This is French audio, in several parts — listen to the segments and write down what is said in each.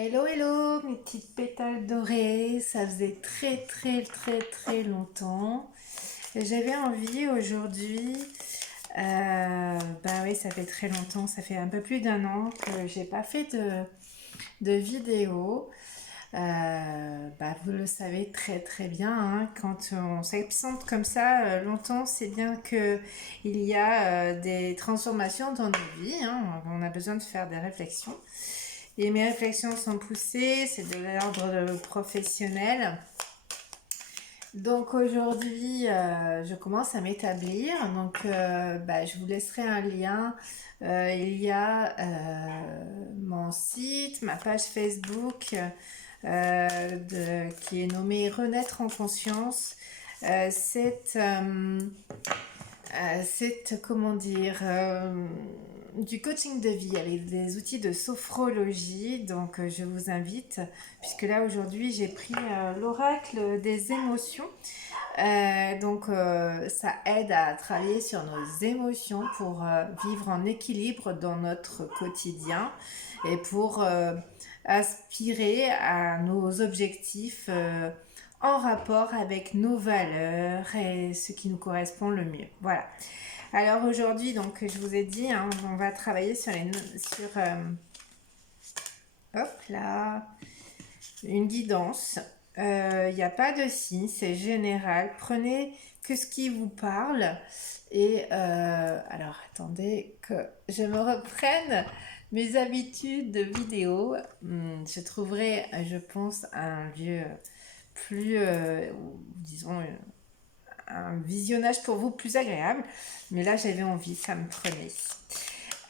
Hello, hello, mes petites pétales dorées. Ça faisait très, très, très, très longtemps. Et j'avais envie aujourd'hui. Bah oui, ça fait très longtemps. Ça fait un peu plus d'un an que j'ai pas fait de vidéo. Bah, vous le savez très très bien, hein, quand on s'absente comme ça longtemps, c'est bien que il y a des transformations dans nos vies, hein. On a besoin de faire des réflexions. Et mes réflexions sont poussées, c'est de l'ordre professionnel. Donc aujourd'hui, je commence à m'établir. Donc bah, je vous laisserai un lien. Il y a mon site, ma page Facebook qui est nommée Renaître en conscience. C'est comment dire, du coaching de vie avec des outils de sophrologie. Donc je vous invite, puisque là aujourd'hui j'ai pris l'oracle des émotions. Ça aide à travailler sur nos émotions pour vivre en équilibre dans notre quotidien et pour aspirer à nos objectifs en rapport avec nos valeurs et ce qui nous correspond le mieux. Voilà. Alors aujourd'hui, donc je vous ai dit, hein, on va travailler hop là, une guidance. Il n'y a pas de signe, c'est général. Prenez que ce qui vous parle. Et alors attendez que je me reprenne mes habitudes de vidéo. Je trouverai, je pense, un lieu plus, disons, un visionnage pour vous plus agréable. Mais là, j'avais envie, ça me prenait.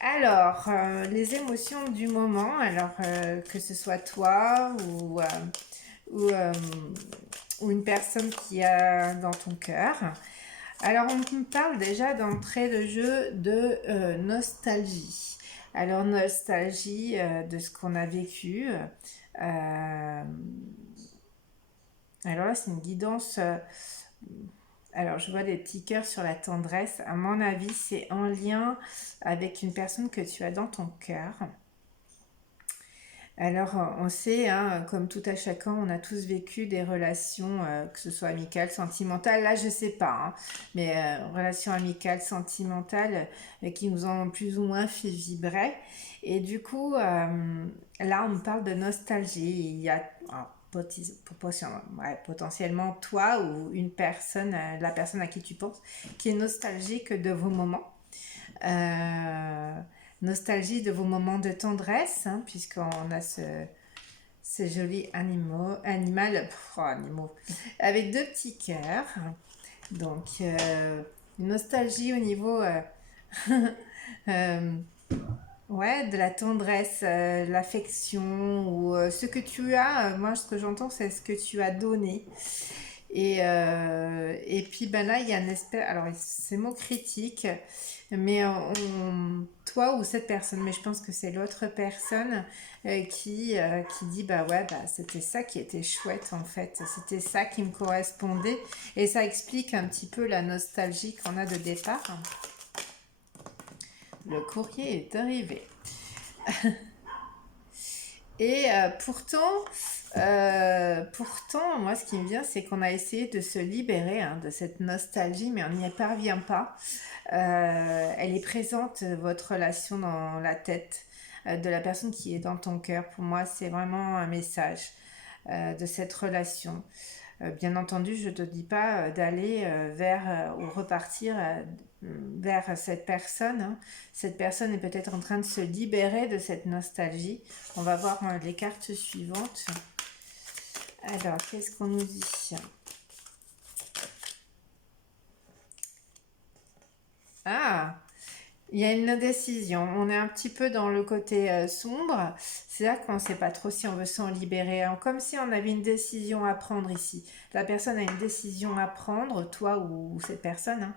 Alors, les émotions du moment, alors que ce soit toi ou, euh, ou une personne qui a dans ton cœur. Alors, on me parle déjà d'entrée de jeu de nostalgie. Alors, nostalgie de ce qu'on a vécu. Alors là, c'est une guidance. Alors, je vois des petits cœurs sur la tendresse. À mon avis, c'est en lien avec une personne que tu as dans ton cœur. Alors, on sait, hein, comme tout à chacun, on a tous vécu des relations, que ce soit amicales, sentimentales. Là, je sais pas, hein, mais relations amicales, sentimentales, qui nous ont plus ou moins fait vibrer. Et du coup, là, on me parle de nostalgie. Il y a potentiellement toi ou une personne, la personne à qui tu penses, qui est nostalgique de vos moments. Euh, Nostalgie de vos moments de tendresse, hein, puisqu'on a ce joli animaux, avec deux petits cœurs. Donc, nostalgie au niveau euh, ouais, de la tendresse, l'affection, ou ce que tu as. Moi, ce que j'entends, c'est ce que tu as donné. Et puis ben là, il y a une espèce. Alors, c'est mot critique, mais toi ou cette personne, mais je pense que c'est l'autre personne qui dit bah ouais, bah, c'était ça qui était chouette en fait, c'était ça qui me correspondait. Et ça explique un petit peu la nostalgie qu'on a de départ. Le courrier est arrivé. Et pourtant, moi, ce qui me vient, c'est qu'on a essayé de se libérer, hein, de cette nostalgie, mais on n'y parvient pas. Elle est présente, votre relation dans la tête de la personne qui est dans ton cœur. Pour moi, c'est vraiment un message de cette relation. Bien entendu, je ne te dis pas d'aller vers ou repartir vers cette personne, hein. Cette personne est peut-être en train de se libérer de cette nostalgie. On va voir les cartes suivantes. Alors, qu'est-ce qu'on nous dit? Ah, il y a une indécision. On est un petit peu dans le côté sombre. C'est-à-dire qu'on ne sait pas trop si on veut s'en libérer, hein. Comme si on avait une décision à prendre ici. La personne a une décision à prendre, toi ou cette personne, hein.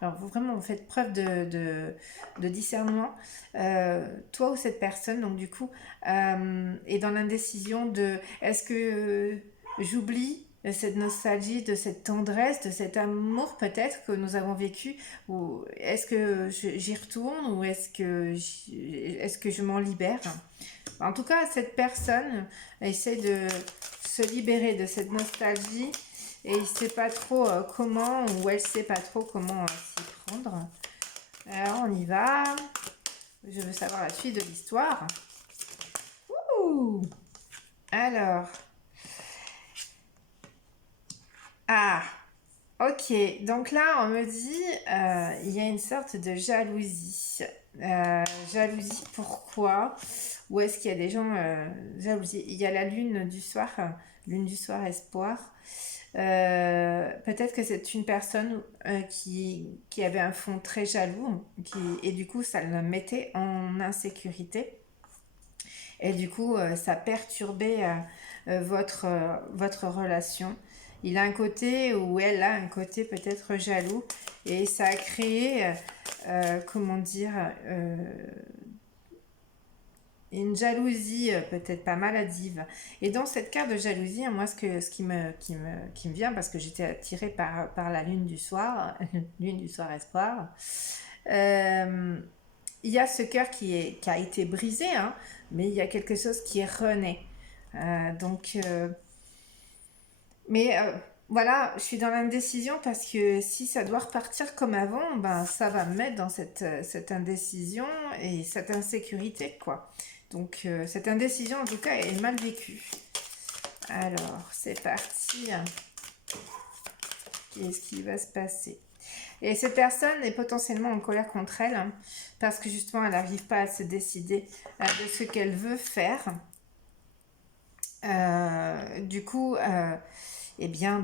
Alors vraiment, vous faites preuve de discernement. Toi ou cette personne, donc du coup, est dans l'indécision de est-ce que j'oublie de cette nostalgie, de cette tendresse, de cet amour peut-être que nous avons vécu, ou est-ce que j'y retourne ou est-ce que je m'en libère? En tout cas, cette personne essaie de se libérer de cette nostalgie et il ne sait pas trop comment, ou elle ne sait pas trop comment s'y prendre. Alors on y va. Je veux savoir la suite de l'histoire. Ouh. Alors. Ah. Ok. Donc là, on me dit, il y a une sorte de jalousie. Jalousie, pourquoi? Ou est-ce qu'il y a des gens jalousie? Il y a la lune du soir espoir. Peut-être que c'est une personne qui avait un fond très jaloux et du coup ça le mettait en insécurité et du coup ça perturbait votre relation. Il a un côté ou elle a un côté peut-être jaloux et ça a créé comment dire une jalousie peut-être pas maladive. Et dans cette carte de jalousie, hein, moi, qui me vient, parce que j'étais attirée par la lune du soir, lune du soir espoir, euh, il y a ce cœur qui a été brisé, hein, mais il y a quelque chose qui renaît. Donc, mais voilà, je suis dans l'indécision parce que si ça doit repartir comme avant, ben ça va me mettre dans cette indécision et cette insécurité, quoi. Donc cette indécision, en tout cas, est mal vécue. Alors, c'est parti. Qu'est-ce qui va se passer? Et cette personne est potentiellement en colère contre elle, hein, parce que justement, elle n'arrive pas à se décider de ce qu'elle veut faire. Du coup, eh bien,